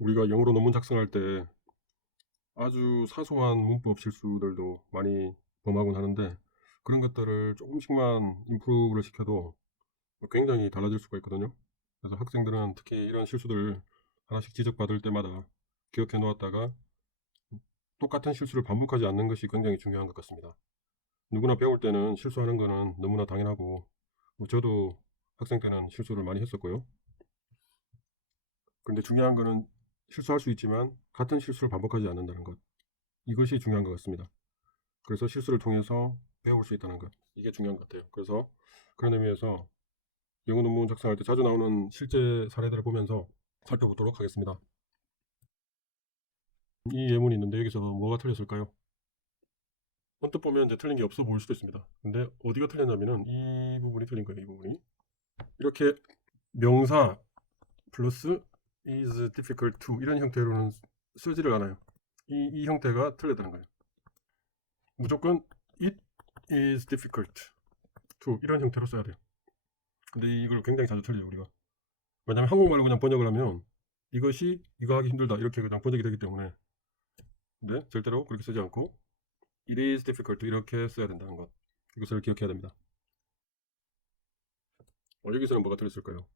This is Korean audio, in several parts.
우리가 영어로 논문 작성할 때 아주 사소한 문법 실수들도 많이 범하곤 하는데 그런 것들을 조금씩만 임프루브를 시켜도 굉장히 달라질 수가 있거든요. 그래서 학생들은 특히 이런 실수들 하나씩 지적받을 때마다 기억해 놓았다가 똑같은 실수를 반복하지 않는 것이 굉장히 중요한 것 같습니다. 누구나 배울 때는 실수하는 거는 너무나 당연하고 뭐 저도 학생 때는 실수를 많이 했었고요. 근데 중요한 거는 실수할 수 있지만 같은 실수를 반복하지 않는다는 것. 이것이 중요한 것 같습니다. 그래서 실수를 통해서 배울 수 있다는 것. 이게 중요한 것 같아요. 그래서 그런 의미에서 영어 논문 작성할 때 자주 나오는 실제 사례들을 보면서 살펴보도록 하겠습니다. 이 예문이 있는데 여기서 뭐가 틀렸을까요? 언뜻 보면 이제 틀린 게 없어 보일 수도 있습니다. 근데 어디가 틀렸냐면은 이 부분이 틀린 거예요. 이 부분이. 이렇게 명사 플러스 is difficult to 이런 형태로는 쓰지를 않아요. 이, 이 형태가 틀렸다는 거예요. 무조건 it is difficult to 이런 형태로 써야 돼요. 근데 이걸 굉장히 자주 틀려요 우리가. 왜냐면 한국말로 그냥 번역을 하면 이것이 이거 하기 힘들다 이렇게 그냥 번역이 되기 때문에 근데 절대로 그렇게 쓰지 않고 it is difficult 이렇게 써야 된다는 것 이것을 기억해야 됩니다. 어, 여기서는 뭐가 틀렸을까요?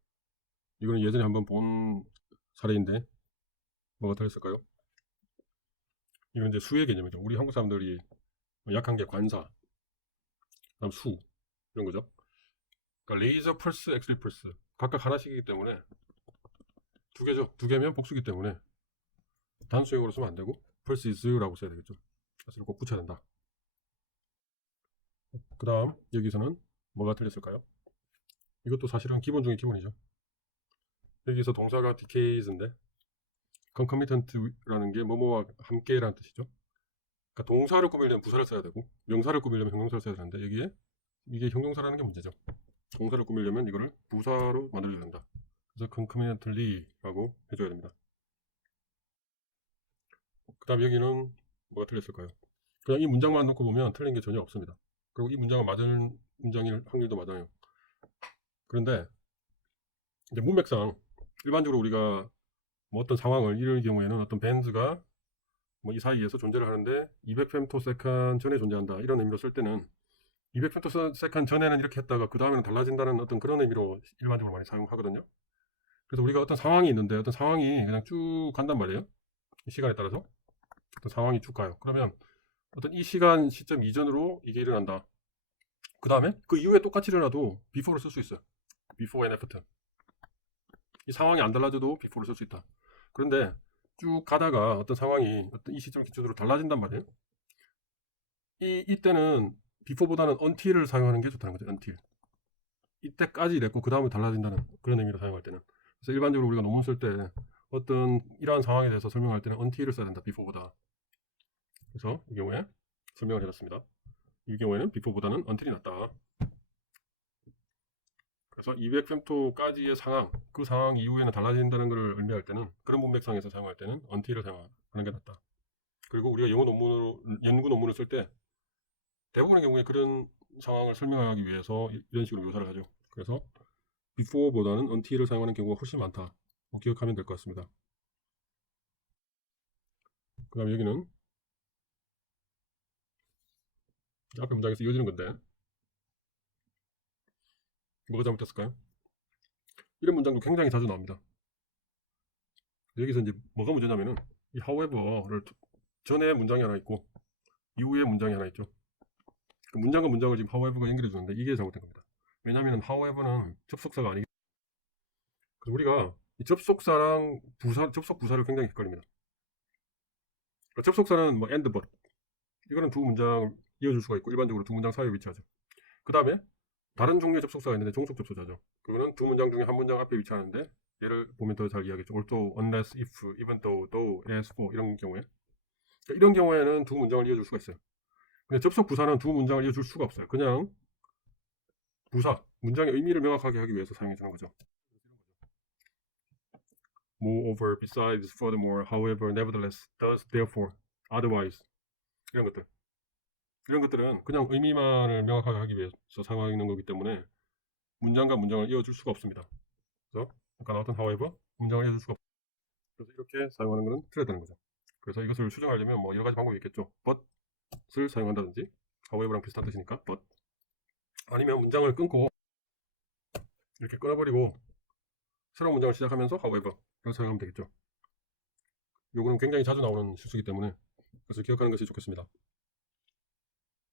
이거는 예전에 한번 본 사례인데 뭐가 틀렸을까요? 이건 이제 수의 개념이죠. 우리 한국 사람들이 약한 게 관사, 그다음 수 이런 거죠. 그러니까 레이저 펄스, 엑스리 펄스 각각 하나씩이기 때문에 두 개죠. 두 개면 복수기 때문에 단수형으로 쓰면 안 되고 펄스 is라고 써야 되겠죠. 그래서 꼭 붙여야 된다. 그 다음 여기서는 뭐가 틀렸을까요? 이것도 사실은 기본 중에 기본이죠. 여기서 동사가 decays인데 concomitant라는 게 뭐뭐와 함께라는 뜻이죠. 그러니까 동사를 꾸미려면 부사를 써야 되고 명사를 꾸미려면 형용사를 써야 되는데 여기에 이게 형용사라는 게 문제죠. 동사를 꾸미려면 이거를 부사로 만들어야 된다. 그래서 concomitantly라고 해줘야 됩니다. 그 다음 여기는 뭐가 틀렸을까요? 그냥 이 문장만 놓고 보면 틀린 게 전혀 없습니다. 그리고 이 문장은 맞은 문장일 확률도 맞아요. 그런데 이제 문맥상 일반적으로 우리가 뭐 어떤 상황을 이럴 경우에는 어떤 밴드가 뭐 이 사이에서 존재를 하는데 200 femtosecond 전에 존재한다 이런 의미로 쓸 때는 200 femtosecond 전에는 이렇게 했다가 그 다음에는 달라진다는 어떤 그런 의미로 일반적으로 많이 사용하거든요. 그래서 우리가 어떤 상황이 있는데 어떤 상황이 그냥 쭉 간단 말이에요. 이 시간에 따라서 어떤 상황이 쭉 가요. 그러면 어떤 이 시간 시점 이전으로 이게 일어난다. 그 다음에 그 이후에 똑같이 일어나도 before를 쓸 수 있어요. before and after. 이 상황이 안 달라져도 before를 쓸 수 있다. 그런데 쭉 가다가 어떤 상황이 어떤 이 시점 기준으로 달라진단 말이에요. 이 이때는 before보다는 until을 사용하는 게 좋다는 거죠. until. 이때까지 이랬고 그 다음에 달라진다는 그런 의미로 사용할 때는. 그래서 일반적으로 우리가 논문 쓸 때 어떤 이러한 상황에 대해서 설명할 때는 until을 써야 된다. before보다. 그래서 이 경우에 설명을 해놨습니다. 이 경우에는 before보다는 until이 낫다. 그래서 200 femto까지의 상황, 그 상황 이후에는 달라진다는 것을 의미할 때는 그런 문맥상에서 사용할 때는 until을 사용하는 게 낫다. 그리고 우리가 영어 논문으로 연구 논문을 쓸 때 대부분의 경우에 그런 상황을 설명하기 위해서 이런 식으로 묘사를 하죠. 그래서 before보다는 until을 사용하는 경우가 훨씬 많다. 뭐 기억하면 될 것 같습니다. 그 다음에 여기는 앞에 문장에서 이어지는 건데 뭐가 잘못됐을까요? 이런 문장도 굉장히 자주 나옵니다. 여기서 이제 뭐가 문제냐면은 이 however를 전에 문장이 하나 있고 이후에 문장이 하나 있죠. 그 문장과 문장을 지금 however가 연결해 주는데 이게 잘못된 겁니다. 왜냐하면 however는 접속사가 아니기 그래서 우리가 이 접속사랑 부사, 접속 부사를 굉장히 헷갈립니다. 그러니까 접속사는 뭐 and but 이거는 두 문장을 이어줄 수가 있고 일반적으로 두 문장 사이에 위치하죠. 그 다음에 다른 종류의 접속사가 있는데 종속 접속사죠. 그거는 두 문장 중에 한 문장 앞에 위치하는데 얘를 보면 더 잘 이해하겠죠. although, unless, if, even though, though, as for 이런 경우에 그러니까 이런 경우에는 두 문장을 이어줄 수가 있어요. 근데 접속 부사는 두 문장을 이어줄 수가 없어요. 그냥 부사, 문장의 의미를 명확하게 하기 위해서 사용해 주는 거죠. Moreover, besides, furthermore, however, nevertheless, thus, therefore, otherwise 이런 것들 이런 것들은 그냥 의미만을 명확하게 하기 위해서 사용하는 거기 때문에 문장과 문장을 이어줄 수가 없습니다. 그래서 아까 나왔던 however 문장을 이어줄 수가 없습니다. 그래서 이렇게 사용하는 것은 틀렸다는 거죠. 그래서 이것을 수정하려면 뭐 여러 가지 방법이 있겠죠. but을 사용한다든지 however랑 비슷한 뜻이니까 but 아니면 문장을 끊고 이렇게 끊어버리고 새로운 문장을 시작하면서 however를 사용하면 되겠죠. 요거는 굉장히 자주 나오는 실수이기 때문에 그것을 기억하는 것이 좋겠습니다.